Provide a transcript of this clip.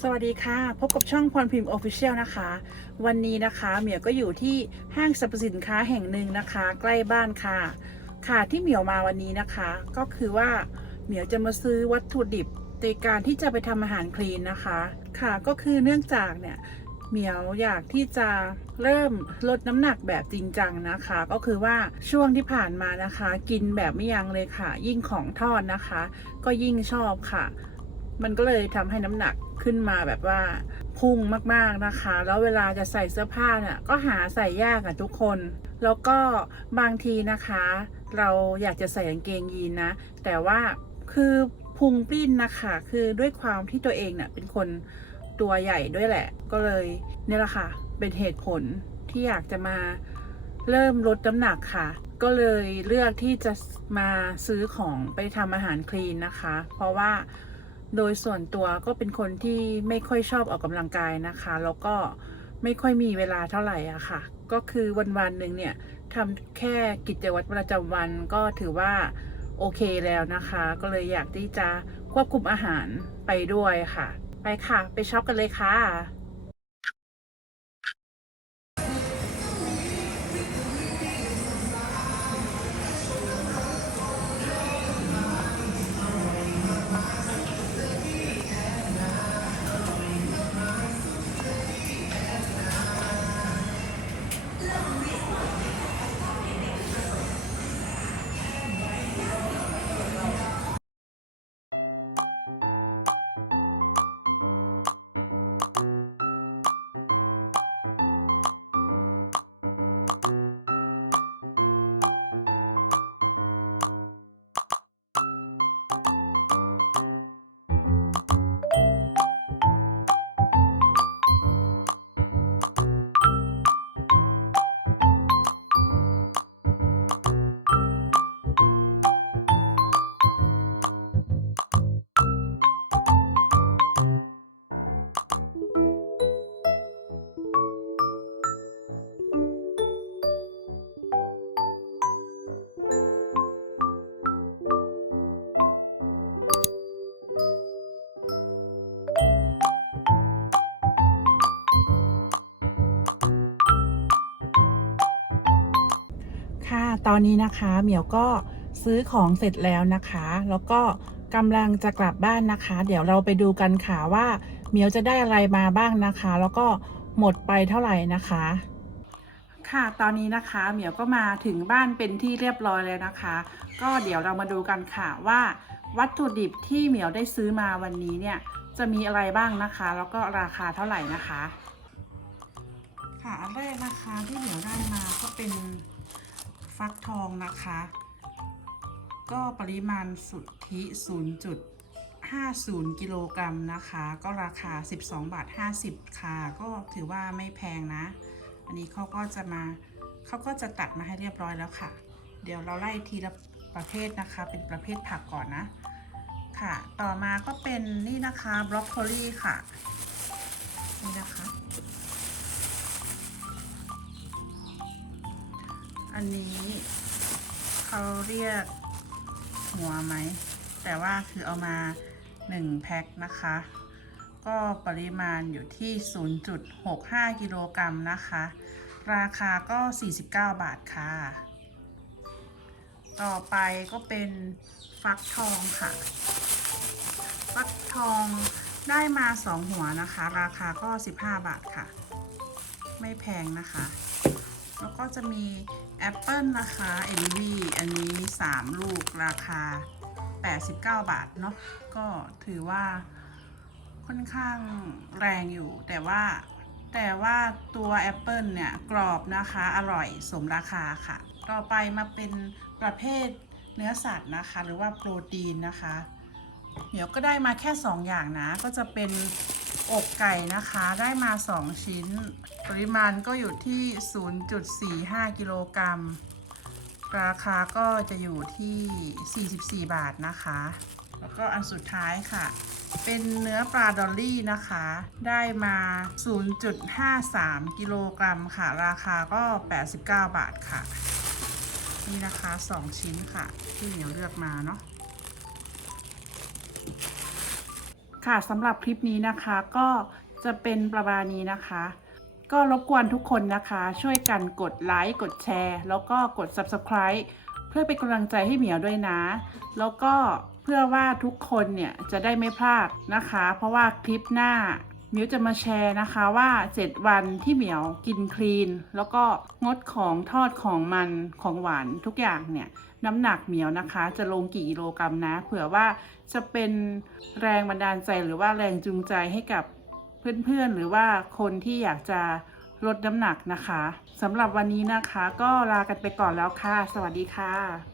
สวัสดีค่ะ พบกับช่องพรพิมพ์ออฟฟิเชียลนะคะ วันนี้นะคะเหมียวก็อยู่ที่ห้างสรรพสินค้าแห่งหนึ่งนะคะ ใกล้บ้านค่ะ ค่ะที่เหมียวมาวันนี้นะคะ ก็คือว่าเหมียวจะมาซื้อวัตถุดิบในการที่จะไปทำอาหารคลีนนะคะ ค่ะก็คือเนื่องจากเนี่ยเหมียวอยากที่จะเริ่มลดน้ำหนักแบบจริงจังนะคะ ก็คือว่าช่วงที่ผ่านมานะคะ กินแบบไม่ยั้งเลยค่ะ ยิ่งของทอดนะคะ ก็ยิ่งชอบค่ะ มันก็เลยทำให้น้ำหนักขึ้นมาแบบว่าพุ่งมากๆนะคะ แล้วเวลาจะใส่เสื้อผ้าเนี่ยก็หาใส่ยากอะทุกคน แล้วก็บางทีนะคะ เราอยากจะใส่กางเกงยีนนะ แต่ว่าคือพุงปิ้นนะคะ คือด้วยความที่ตัวเองเนี่ยเป็นคนตัวใหญ่ด้วยแหละ ก็เลยเนี่ยแหละค่ะ เป็นเหตุผลที่อยากจะมาเริ่มลดน้ำหนักค่ะ ก็เลยเลือกที่จะมาซื้อของไปทำอาหารคลีนนะคะ เพราะว่า โดยส่วนตัวก็เป็นคนที่ไม่ค่อยชอบออกกำลังกายนะคะ แล้วก็ไม่ค่อยมีเวลาเท่าไหร่อะค่ะ ก็คือวันวันๆหนึ่งเนี่ยทำแค่กิจวัตรประจำวันก็ถือว่าโอเคแล้วนะคะ ก็เลยอยากที่จะควบคุมอาหารไปด้วยค่ะ ไปค่ะ ไปช็อปกันเลยค่ะ ตอนนี้นะคะ เหมียวก็ซื้อของเสร็จแล้วนะคะ แล้วก็กำลังจะกลับบ้านนะคะ เดี๋ยวเราไปดูกันค่ะว่าเหมียวจะได้อะไรมาบ้างนะคะ แล้วก็หมดไปเท่าไหร่นะคะ ค่ะตอนนี้นะคะเหมียวก็มาถึงบ้านเป็นที่เรียบร้อยแล้วนะคะ ก็เดี๋ยวเรามาดูกันค่ะว่า วัตถุดิบที่เหมียวได้ซื้อมาวันนี้เนี่ยจะมีอะไรบ้างนะคะ แล้วก็ราคาเท่าไหร่นะคะ ค่ะอันแรกนะคะที่เหมียวได้มาก็เป็น ฟักทองนะคะ ก็ปริมาณสุทธิ 0.50 กิโลกรัมนะคะ ก็ราคา 12 บาท 50 ค่ะ ก็ถือว่าไม่แพงนะ อันนี้เขาก็จะมาเขาก็จะตัดมาให้เรียบร้อยแล้วค่ะ เดี๋ยวเราไล่ทีละประเภทนะคะ เป็นประเภทผักก่อนนะ ค่ะ ต่อมาก็เป็นนี่นะคะบรอกโคลีค่ะ อันนี้เขาเรียกหัวไหม แต่ว่าคือเอามา 1 แพ็คนะคะ ก็ปริมาณอยู่ที่ 0.65 กิโลกรัมนะคะ ราคาก็ 49 บาทค่ะ ต่อไปก็เป็นฟักทองค่ะ ฟักทองได้มา 2 หัวนะคะ ราคาก็ 15 บาทค่ะ ไม่แพงนะคะ แล้วก็จะมีแอปเปิลนะคะเอลวี่อันนี้ 3 ลูกราคา 89 บาทเนาะก็ถือว่าค่อนข้างแรงอยู่ แต่ว่าแต่ว่าตัวแอปเปิลเนี่ย กรอบนะคะ อร่อยสมราคาค่ะ ต่อไปมาเป็นประเภทเนื้อสัตว์นะคะ หรือว่าโปรตีนนะคะ เดี๋ยวก็ได้มาแค่ 2 อย่างนะ ก็จะเป็น อกไก่นะคะได้มา 2 ชิ้น ปริมาณก็อยู่ที่ 0.45 กิโลกรัม ราคาก็จะอยู่ที่ 44 บาทนะคะ แล้วก็อันสุดท้ายค่ะ เป็นเนื้อปลาดอลลี่นะคะ ได้มา 0.53 กิโลกรัมค่ะ ราคาก็ 89 บาทค่ะ นี่นะคะ 2 ชิ้นค่ะ ที่เหนียวเลือกมาเนาะ ค่ะสำหรับคลิปนี้นะคะก็จะเป็นประมาณนี้นะคะ ก็รบกวนทุกคนนะคะ ช่วยกันกดไลค์กดแชร์ แล้วก็กด Subscribe เพื่อเป็นกำลังใจให้เหมียวด้วยนะ แล้วก็เพื่อว่าทุกคนเนี่ยจะได้ไม่พลาดนะคะ เพราะว่าคลิปหน้าเหมียวจะมาแชร์นะคะว่า 7 วันที่เหมียวกินคลีน แล้วก็งดของทอดของมันของหวานทุกอย่างเนี่ย น้ำหนักเหมียวนะคะ จะลงกี่กิโลกรัมนะ เผื่อว่าจะเป็นแรงบันดาลใจหรือว่าแรงจูงใจให้กับเพื่อนๆ หรือว่าคนที่อยากจะลดน้ำหนักนะคะสำหรับวันนี้นะคะ ก็ลากันไปก่อนแล้วค่ะ สวัสดีค่ะ